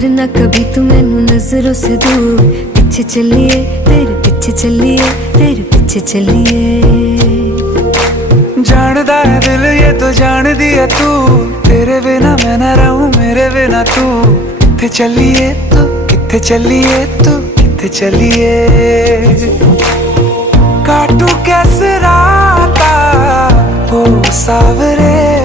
करना कभी तू मैनू नजरों से दूर। पीछे चलिए तेरे पीछे चलिए तेरे पीछे चलिए। जानदा है दिल ये तो जान दिया तू, तेरे बिना मैं ना रहूं मेरे बिना तू। किथे चलिए तू किथे चलिए तू किथे चलिए। काटू कैसे राता ओ सावरे।